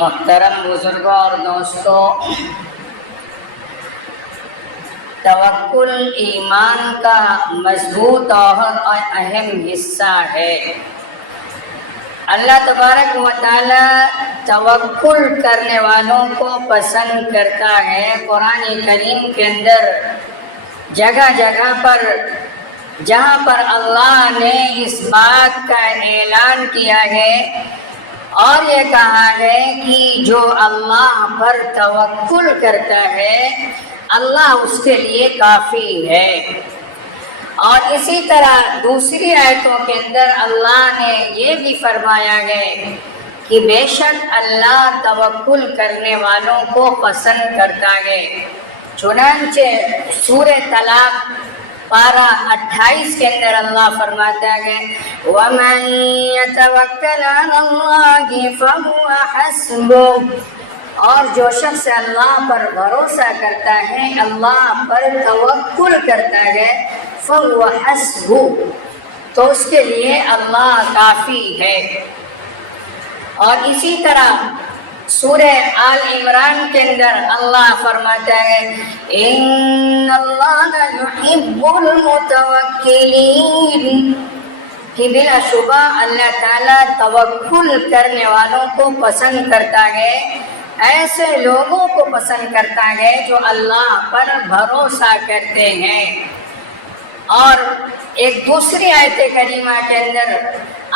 محترم بزرگوں اور دوستوں، توکل ایمان کا مضبوط اور اہم حصہ ہے۔ اللہ تبارک و تعالی توکل کرنے والوں کو پسند کرتا ہے۔ قرآن کریم کے اندر جگہ جگہ پر جہاں پر اللہ نے اس بات کا اعلان کیا ہے اور یہ کہا ہے کہ جو اللہ پر توکل کرتا ہے اللہ اس کے لیے کافی ہے، اور اسی طرح دوسری آیتوں کے اندر اللہ نے یہ بھی فرمایا ہے کہ بے شک اللہ توکل کرنے والوں کو پسند کرتا ہے۔ چنانچہ سورہ طلاق پارہ 28 کے اندر اللہ فرماتا ہے وَمَن يَتَوَكَّلْ عَلَى اللَّهِ فَهُوَ حَسْبُهُ، اور جو شخص اللہ پر بھروسہ کرتا ہے، اللہ پر توکل کرتا ہے، فَهُوَ حَسْبُهُ، تو اس کے لیے اللہ کافی ہے۔ اور اسی طرح سورہ آل عمران کے اندر اللہ فرماتا ہے ان اللہ یحب المتوکلین، کہ بلا شبہ اللہ تعالیٰ توکل کرنے والوں کو پسند کرتا ہے، ایسے لوگوں کو پسند کرتا ہے جو اللہ پر بھروسہ کرتے ہیں۔ اور ایک دوسری آیت کریمہ کے اندر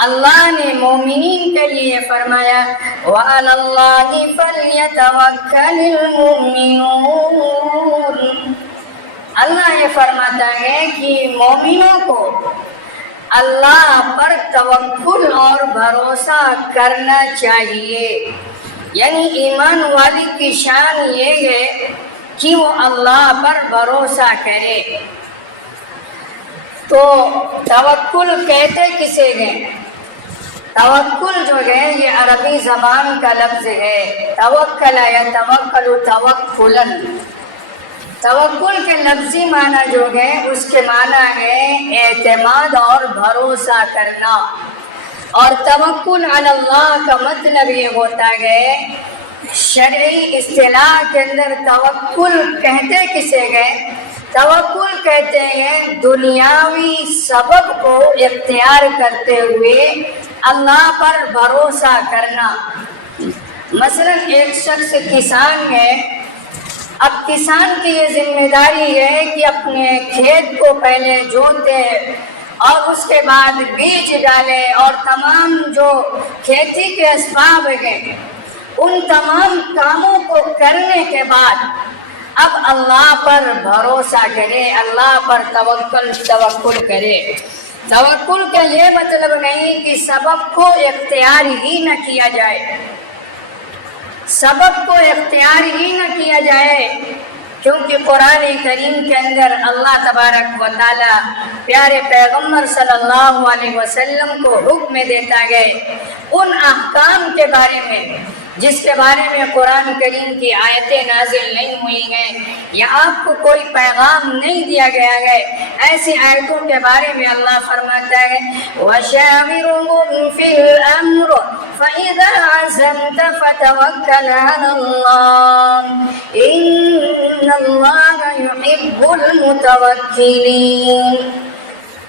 اللہ نے مومنین کے لیے فرمایا وَعَلَى اللَّهِ فَلْيَتَوَكَّلِ الْمُؤْمِنُونَ، اللہ یہ فرماتا ہے کہ مومنوں کو اللہ پر توکل اور بھروسہ کرنا چاہیے، یعنی ایمان والی کی شان یہ ہے کہ وہ اللہ پر بھروسہ کرے۔ تو توکل کہتے کسے ہیں؟ توکل جو ہے یہ عربی زبان کا لفظ ہے، توکل یتوکل توکلا، توکل کے لفظی معنی جو ہے اس کے معنی ہے اعتماد اور بھروسہ کرنا، اور توکل علی اللہ کا مطلب یہ ہوتا ہے شرعی اصطلاح کے اندر توکل کہتے کسے ہیں؟ توکل کہتے ہیں دنیاوی سبب کو اختیار کرتے ہوئے اللہ پر بھروسہ کرنا۔ مثلا ایک شخص کسان ہے، اب کسان کی یہ ذمہ داری ہے کہ اپنے کھیت کو پہلے جوتے اور اس کے بعد بیج ڈالے اور تمام جو کھیتی کے اسباب ہیں ان تمام کاموں کو کرنے کے بعد اب اللہ پر بھروسہ کرے، اللہ پر توکل کرے۔ توکل کا یہ مطلب نہیں کہ سبب کو اختیار ہی نہ کیا جائے، سبب کو اختیار ہی نہ کیا جائے، کیونکہ قرآن کریم کے اندر اللہ تبارک و تعالی پیارے پیغمبر صلی اللہ علیہ وسلم کو حکم دیتا ہے ان احکام کے بارے میں جس کے بارے میں قرآن کریم کی آیتیں نازل نہیں ہوئی ہیں یا آپ کو کوئی پیغام نہیں دیا گیا ہے، ایسی آیتوں کے بارے میں اللہ فرماتا ہے وَشَاوِرُهُمْ فِي الْأَمْرِ فَإِذَا عَزَمْتَ فَتَوَكَّلْ عَلَى اللَّهِ إِنَّ اللَّهَ يُحِبُّ الْمُتَوَكِّلِينَ۔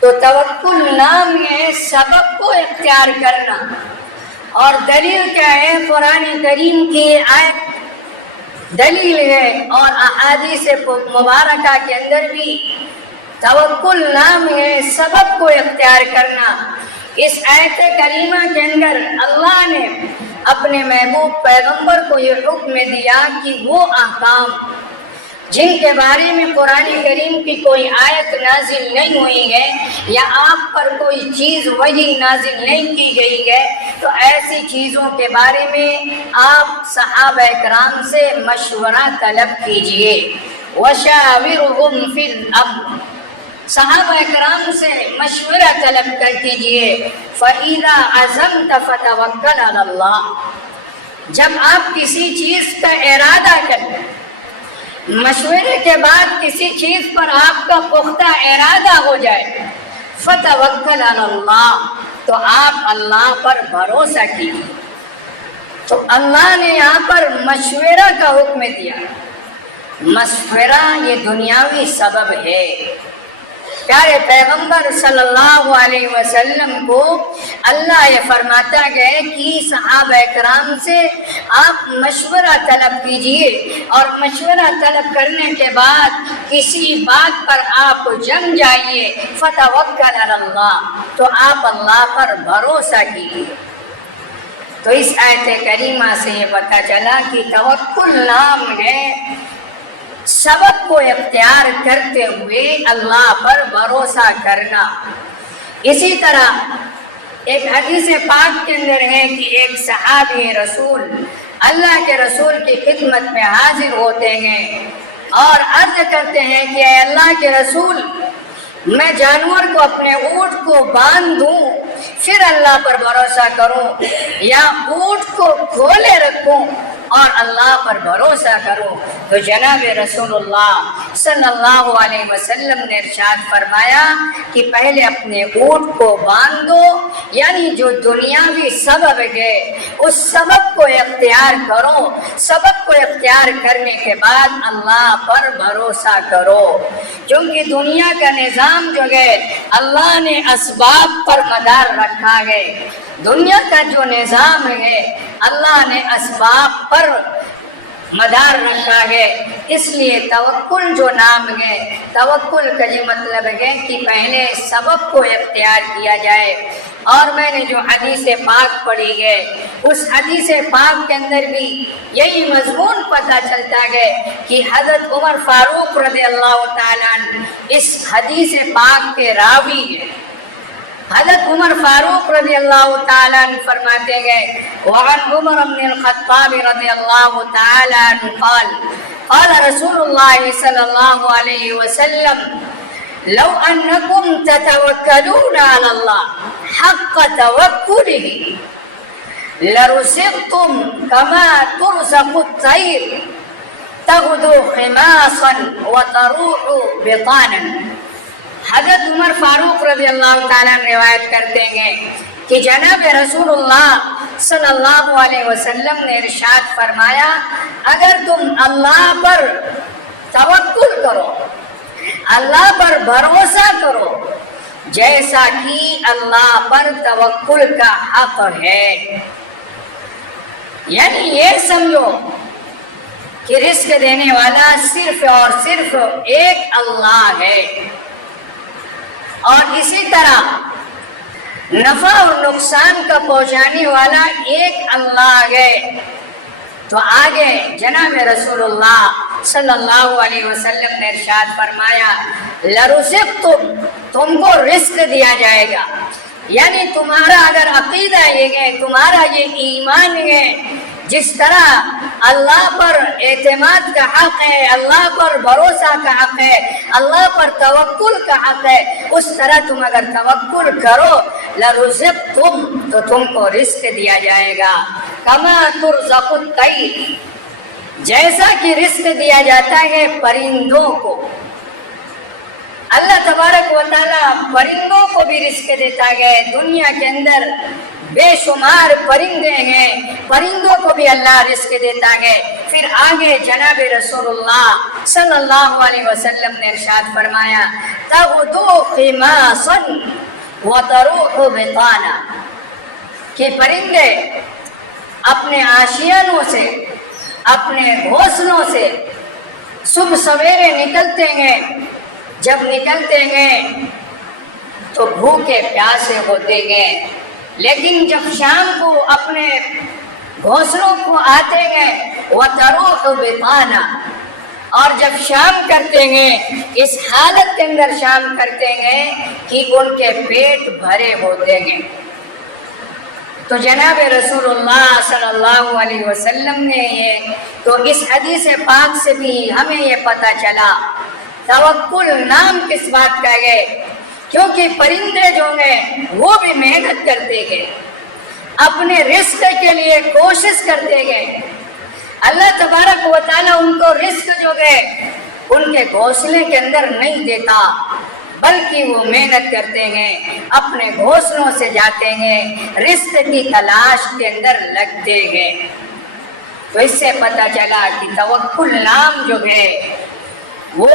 تو توکل نام ہے سبب کو اختیار کرنا، اور دلیل کیا ہے؟ قرآن کریم کی آیت دلیل ہے، اور احادیث مبارکہ کے اندر بھی توکل نام ہے سبب کو اختیار کرنا۔ اس آیت کریمہ کے اندر اللہ نے اپنے محبوب پیغمبر کو یہ حکم دیا کہ وہ احکام جن کے بارے میں قرآن کریم کی کوئی آیت نازل نہیں ہوئی ہے یا آپ پر کوئی چیز وحی نازل نہیں کی گئی ہے، تو ایسی چیزوں کے بارے میں آپ صحابہ کرام سے مشورہ طلب کیجئے۔ وَشَاوِرُهُمْ فِي الْأَمْرِ، صحابہ کرام سے مشورہ طلب کر کیجئے۔ فَإِذَا عَزَمْتَ فَتَوَكَّلْ عَلَى اللَّهِ، جب آپ کسی چیز کا ارادہ کریں، مشورے کے بعد کسی چیز پر آپ کا پختہ ارادہ ہو جائے، فَتَوَكَّلْ عَلَى اللَّهِ، تو آپ اللہ پر بھروسہ کیجیے۔ تو اللہ نے یہاں پر مشورہ کا حکم دیا. مشورہ یہ دنیاوی سبب ہے. پیارے پیغمبر صلی اللہ علیہ وسلم کو اللہ یہ فرماتا ہے کہ صحابہ کرام سے آپ مشورہ طلب کیجئے، اور مشورہ طلب کرنے کے بعد کسی بات پر آپ جم جائیے، فتوکل علی اللہ، تو آپ اللہ پر بھروسہ کیجئے. تو اس آیت کریمہ سے یہ پتہ چلا کہ توکل نام ہے سبب کو اختیار کرتے ہوئے اللہ پر بھروسہ کرنا. اسی طرح ایک حدیث پاک کے اندر ہے کہ ایک صحابی رسول اللہ کے رسول کی خدمت میں حاضر ہوتے ہیں اور عرض کرتے ہیں کہ اے اللہ کے رسول، میں جانور کو اپنے اونٹ کو باندھ دوں پھر اللہ پر بھروسہ کروں، یا اونٹ کو کھولے رکھوں اور اللہ پر بھروسہ کروں؟ تو جناب رسول اللہ صلی اللہ علیہ وسلم نے ارشاد فرمایا کہ پہلے اپنے اونٹ کو باندھ دو، یعنی جو دنیاوی سبب ہے اس سبب کو اختیار کرو، سبب کو اختیار کرنے کے بعد اللہ پر بھروسہ کرو. کیونکہ دنیا کا نظام جو ہے اللہ نے اسباب پر مدار رکھا ہے. دنیا کا جو نظام ہے اللہ نے اسباب پر مدار رکھا ہے. اس لیے توکل جو نام ہے، توکل کا یہ مطلب ہے کہ پہلے سبب کو اختیار کیا جائے. اور میں نے جو حدیث پاک پڑھی ہے اس حدیث پاک کے اندر بھی یہی مضمون پتہ چلتا ہے کہ حضرت عمر فاروق رضی اللہ تعالیٰ عنہ اس حدیث پاک کے راوی ہیں. حضرت عمر فاروق رضی اللہ تعالیٰ عنہ فرماتے ہیں وعن عمر بن الخطاب رضی اللہ تعالیٰ عنہ قال قال رسول اللہ صلی اللہ علیہ وسلم لو انکم تتوکلون علی اللہ حق توکلہ لرزقتم کما ترزق الطیر تغدو خماصا وتروح بطانا. حضرت عمر فاروق رضی اللہ تعالیٰ روایت کرتے ہیں کہ جناب رسول اللہ صلی اللہ علیہ وسلم نے ارشاد فرمایا، اگر تم اللہ پر توکل کرو، اللہ پر بھروسہ کرو جیسا کہ اللہ پر توکل کا حق ہے، یعنی یہ سمجھو کہ رزق دینے والا صرف اور صرف ایک اللہ ہے، اور اسی طرح نفع اور نقصان کا پہنچانے والا ایک اللہ ہے. تو آگے جناب رسول اللہ صلی اللہ علیہ وسلم نے ارشاد فرمایا لرزقتم، تم کو رزق دیا جائے گا. یعنی تمہارا اگر عقیدہ یہ ہے، تمہارا یہ ایمان ہے، جس طرح اللہ پر اعتماد کا حق ہے، اللہ پر بھروسہ کا حق ہے، اللہ پر توکل کا حق ہے، اس طرح تم اگر توکل کرو لرزقتم، تو تم کو رزق دیا جائے گا. کما ترزق الطیر، جیسا کہ رزق دیا جاتا ہے پرندوں کو. اللہ تبارک و تعالیٰ پرندوں کو بھی رزق دیتا ہے. دنیا کے اندر بے شمار پرندے ہیں، پرندوں کو بھی اللہ رزق دیتا ہے. پھر آگے جناب رسول اللہ صلی اللہ علیہ وسلم نے ارشاد فرمایا تغدو خماصا وتروح بطانا، کہ پرندے اپنے آشیانوں سے، اپنے گھونسلوں سے صبح سویرے نکلتے ہیں. جب نکلتے ہیں تو بھوکے پیاسے ہوتے ہیں، لیکن جب شام کو اپنے گھونسلوں کو آتے ہیں وَتَرُوحُ بِطَانًا، اور جب شام کرتے ہیں اس حالت کے اندر شام کرتے ہیں کہ ان کے پیٹ بھرے ہوتے ہیں. تو جناب رسول اللہ صلی اللہ علیہ وسلم نے یہ تو اس حدیث پاک سے بھی ہمیں یہ پتہ چلا توکل نام کس بات کا ہے، کیونکہ پرندے جو ہیں وہ بھی محنت کرتے گئے، اپنے رزق کے لیے کوشش کرتے گئے. اللہ تبارک و تعالیٰ ان کو رزق جو ہے ان کے گھونسلے کے اندر نہیں دیتا، بلکہ وہ محنت کرتے ہیں، اپنے گھونسلوں سے جاتے ہیں، رزق کی تلاش کے اندر لگتے ہیں۔ تو اس سے پتہ چلا کہ توکل نام جو ہے وہ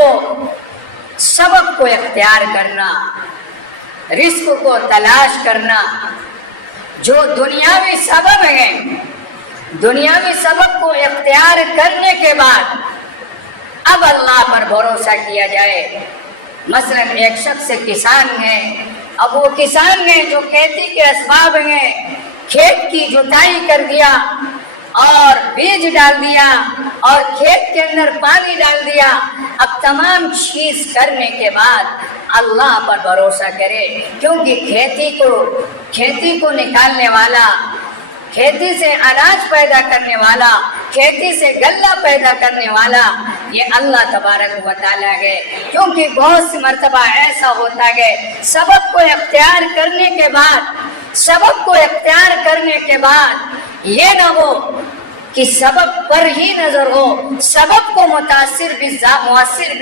سبب کو اختیار کرنا، رزق کو تلاش کرنا، جو دنیاوی سبب ہے، دنیاوی سبب کو اختیار کرنے کے بعد اب اللہ پر بھروسہ کیا جائے۔ مثلا ایک شخص کسان ہے، اب وہ کسان ہے جو کھیتی کے اسباب ہیں، کھیت کی جتائی کر دیا اور بیج ڈال دیا اور کھیت کے اندر پانی ڈال دیا، اب تمام چیز کرنے کے بعد اللہ پر بھروسہ کرے، کیونکہ کھیتی کو نکالنے والا، کھیتی سے اناج پیدا کرنے والا، کھیتی سے غلہ پیدا کرنے والا یہ اللہ تبارک و تعالیٰ ہے۔ کیونکہ بہت سی مرتبہ ایسا ہوتا ہے سبب کو اختیار کرنے کے بعد یہ نہ ہو کہ سبب پر ہی نظر ہو، سبب کو مؤثر بھی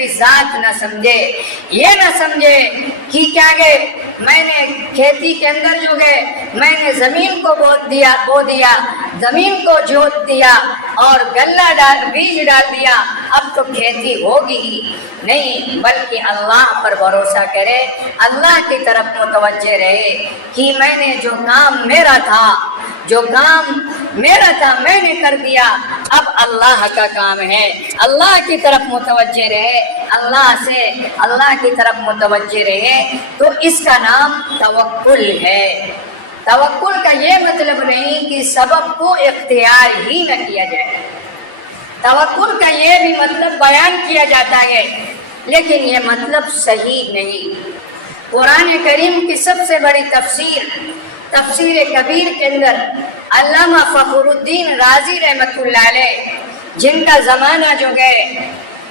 ذات نہ سمجھے، یہ نہ سمجھے کہ کیا گئے میں نے کھیتی کے اندر جو گئے میں نے زمین کو بو دیا، زمین کو جوت دیا اور بیج ڈال دیا، اب تو کھیتی ہوگی ہی نہیں، بلکہ اللہ پر بھروسہ کرے، اللہ کی طرف متوجہ رہے کہ میں نے جو کام میرا تھا میں نے کر دیا، اب اللہ کا کام ہے، اللہ کی طرف متوجہ رہے، اللہ کی طرف متوجہ رہے، تو اس کا نام توکل ہے۔ توکل کا یہ مطلب نہیں کہ سبب کو اختیار ہی نہ کیا جائے، توکل کا یہ بھی مطلب بیان کیا جاتا ہے، لیکن یہ مطلب صحیح نہیں۔ قرآن کریم کی سب سے بڑی تفسیر کبیر کے اندر علامہ فخر الدین رازی رحمۃ اللہ علیہ، جن کا زمانہ جو گئے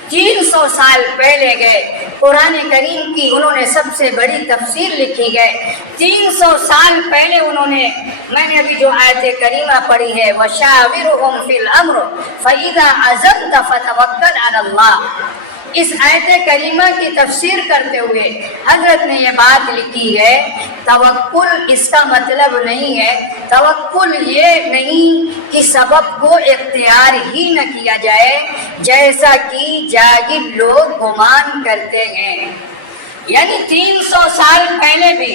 300 سال پہلے گئے، قرآن کریم کی انہوں نے سب سے بڑی تفسیر لکھی گئے۔ 300 سال پہلے انہوں نے، میں نے ابھی جو آیت کریمہ پڑھی ہے وَشَاوِرْهُمْ فِي الْأَمْرِ فَإِذَا عَزَمْتَ فَتَوَكَّلْ عَلَى اللَّهِ، اس آیت کریمہ کی تفسیر کرتے ہوئے حضرت نے یہ بات لکھی ہے، توکل اس کا مطلب نہیں ہے، توکل یہ نہیں کہ سبب کو اختیار ہی نہ کیا جائے جیسا کہ جاہل لوگ گمان کرتے ہیں۔ یعنی 300 سال پہلے بھی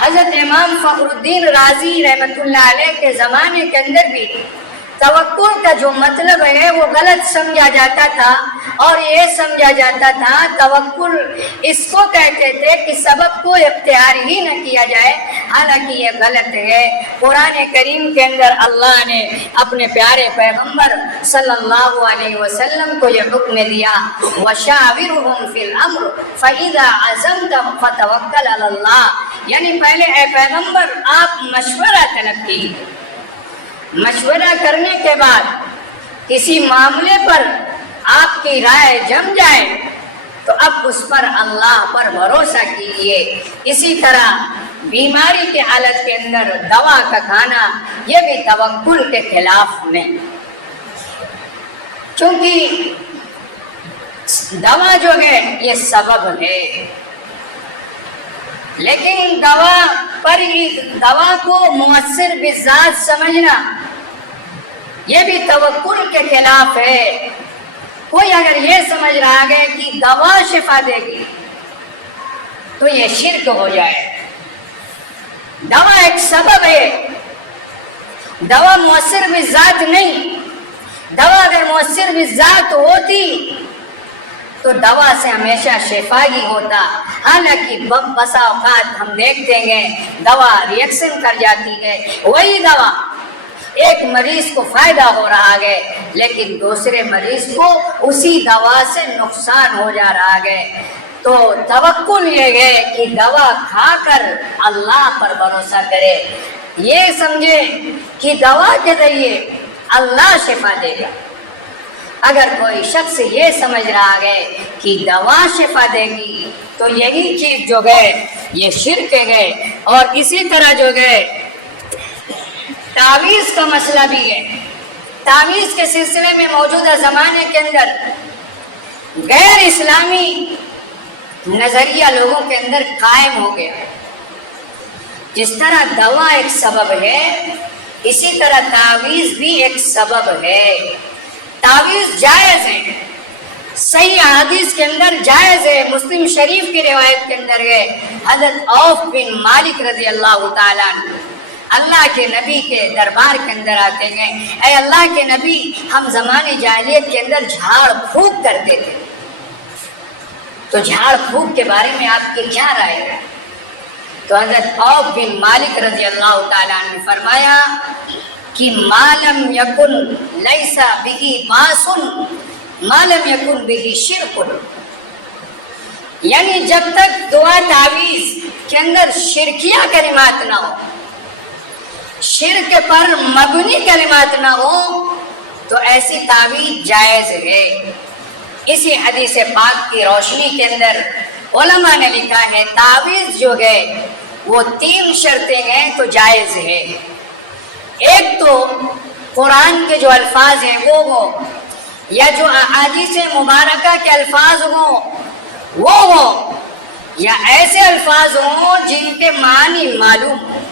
حضرت امام فخر الدین رازی رحمۃ اللہ علیہ کے زمانے کے اندر بھی توکل کا جو مطلب ہے وہ غلط سمجھا جاتا تھا، اور یہ سمجھا جاتا تھا توکل اس کو کہتے تھے کہ سبب کو اختیار ہی نہ کیا جائے، حالانکہ یہ غلط ہے۔ قرآن کریم کے اندر اللہ نے اپنے پیارے پیغمبر صلی اللہ علیہ وسلم کو یہ حکم دیا وَشَاوِرْهُمْ فِي الْأَمْرِ فَإِذَا عَزَمْتَ فَتَوَكَّلْ عَلَى اللَّهِ، یعنی پہلے اے پیغمبر آپ مشورہ طلب کیجیے، مشورہ کرنے کے بعد کسی معاملے پر آپ کی رائے جم جائے تو اب اس پر اللہ پر بھروسہ کیجیے۔ اسی طرح بیماری کی حالت کے اندر دوا کا کھانا یہ بھی توکل کے خلاف نہیں، کیونکہ دوا جو ہے یہ سبب ہے، لیکن دوا کو مؤثر بذات سمجھنا یہ بھی توکل کے خلاف ہے۔ کوئی اگر یہ سمجھ رہا ہے کہ دوا شفا دے گی تو یہ شرک ہو جائے۔ دوا ایک سبب ہے، دوا مؤثر بذات نہیں۔ دوا اگر مؤثر بذات ہوتی تو دوا سے ہمیشہ شفا ہی ہوتا، حالانکہ بسا اوقات ہم دیکھتے ہیں دوا ریئیکشن کر جاتی ہے، وہی دوا ایک مریض کو فائدہ ہو رہا ہے لیکن دوسرے مریض کو اسی دوا سے نقصان ہو جا رہا ہے۔ تو توکل یہ ہے کہ دوا کھا کر اللہ پر بھروسہ کرے، یہ سمجھے کہ دوا کے ذریعے اللہ شفا دے گا۔ اگر کوئی شخص یہ سمجھ رہا ہے کہ دوا شفا دے گی تو یہی چیز جو ہے یہ شرک ہے۔ اور اسی طرح جو ہے تعویذ کا مسئلہ بھی ہے۔ تعویذ کے سلسلے میں موجودہ زمانے کے اندر غیر اسلامی نظریہ لوگوں کے اندر قائم ہو گیا۔ جس طرح دوا ایک سبب ہے، اسی طرح تعویذ بھی ایک سبب ہے۔ تعویذ جائز ہے، صحیح حدیث کے اندر جائز ہے۔ مسلم شریف کی روایت کے اندر ہے، حضرت عوف بن مالک رضی اللہ تعالیٰ عنہ اللہ کے نبی کے دربار کے اندر آتے ہیں، اے اللہ کے نبی، ہم زمانے جاہلیت کے اندر جھاڑ پھونک کرتے تھے، تو جھاڑ پھونک کے بارے میں آپ کی کیا رائے ہے؟ تو حضرت عوف بن مالک رضی اللہ تعالیٰ عنہ نے فرمایا کہ ما لم یکن لیس بہ باس ما لم یکن بہ شرک، یعنی جب تک دعا تعویذ کے اندر شرکیہ کلمات نہ ہو، شرک پر مبنی کلمات نہ ہو، تو ایسی تعویذ جائز ہے۔ اسی حدیث پاک کی روشنی کے اندر علماء نے لکھا ہے تعویذ جو ہے وہ 3 شرطیں ہیں تو جائز ہے۔ ایک تو قرآن کے جو الفاظ ہیں وہ ہوں، یا جو احادیث مبارکہ کے الفاظ ہوں وہ ہوں، یا ایسے الفاظ ہوں جن کے معنی معلوم ہوں۔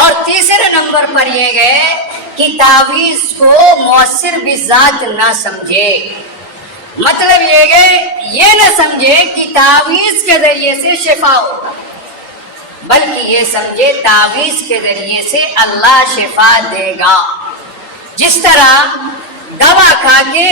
اور تیسرے نمبر پر یہ ہے کہ تعویذ کو مؤثر بذات نہ سمجھے، مطلب یہ نہ سمجھے کہ تعویذ کے ذریعے سے شفا ہو، بلکہ یہ سمجھے تعویذ کے ذریعے سے اللہ شفا دے گا۔ جس طرح دوا کھا کے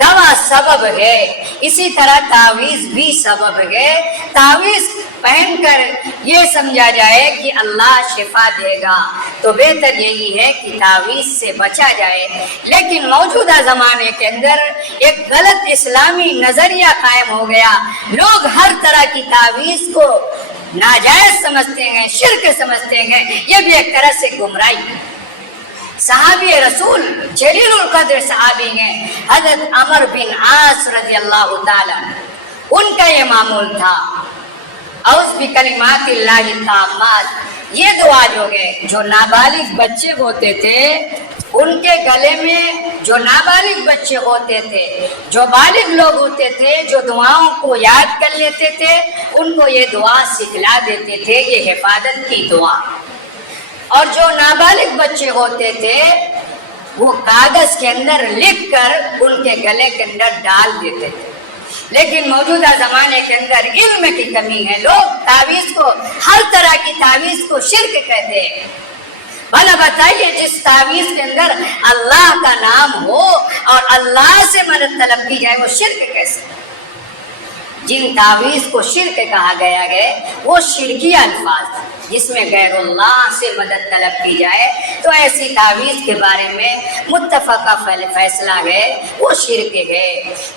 دوا سبب ہے، اسی طرح تعویذ بھی سبب ہے۔ تعویذ پہن کر یہ سمجھا جائے کہ اللہ شفا دے گا تو بہتر یہی ہے کہ تعویذ سے بچا جائے۔ لیکن موجودہ زمانے کے اندر ایک غلط اسلامی نظریہ قائم ہو گیا، لوگ ہر طرح کی تعویذ کو ناجائز سمجھتے ہیں، شرک سمجھتے ہیں، یہ بھی ایک طرح سے گمراہی ہے۔ صحابی رسول جلیل القدر صحابی ہیں حضرت عمر بن عاص رضی اللہ تعالیٰ، ان کا یہ معمول تھا، اعوذ بکلمات اللہ التامات، یہ دعا جو ہے جو نابالغ بچے ہوتے تھے ان کے گلے میں، جو نابالغ بچے ہوتے تھے، جو بالغ لوگ ہوتے تھے جو دعاؤں کو یاد کر لیتے تھے، ان کو یہ دعا سکھلا دیتے تھے، یہ حفاظت کی دعا۔ اور جو نابالغ بچے ہوتے تھے وہ کاغذ کے اندر لکھ کر ان کے گلے کے اندر ڈال دیتے تھے۔ لیکن موجودہ زمانے کے اندر علم کی کمی ہے، لوگ تعویذ کو، ہر طرح کی تعویذ کو شرک کہتے ہیں۔ بھلا بتائیے جس تعویذ کے اندر اللہ کا نام ہو اور اللہ سے مدد طلب کی جائے وہ شرک کیسے؟ جن تعویذ کو شرک کہا گیا ہے وہ شرکیہ الفاظ ہیں، جس میں غیر اللہ سے مدد طلب کی جائے تو ایسی تعویذ کے بارے میں متفقہ فیصلہ ہے وہ شرک ہے۔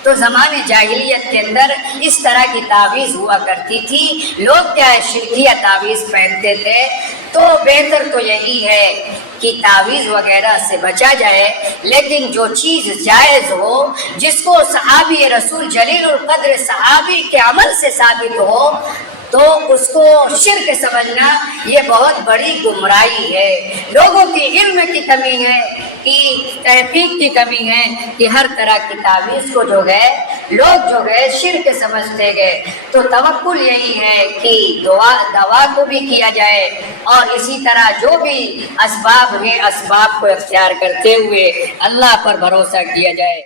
تو زمانے جاہلیت کے اندر اس طرح کی تعویذ ہوا کرتی تھی، لوگ کیا ہے شرکیہ تعویذ پہنتے تھے۔ تو بہتر تو یہی ہے کہ تعویذ وغیرہ سے بچا جائے، لیکن جو چیز جائز ہو، جس کو صحابی رسول جلیل القدر صحابی کے عمل سے ثابت ہو، تو اس کو شرک سمجھنا یہ بہت بڑی گمراہی ہے۔ لوگوں کی علم کی کمی ہے، کہ تحقیق کی کمی ہے کہ ہر طرح کی تعویذ کو جو ہے لوگ جو ہے شرک سمجھتے گئے۔ تو توکل یہی ہے کہ دوا کو بھی کیا جائے اور اسی طرح جو بھی اسباب ہیں اسباب کو اختیار کرتے ہوئے اللہ پر بھروسہ کیا جائے۔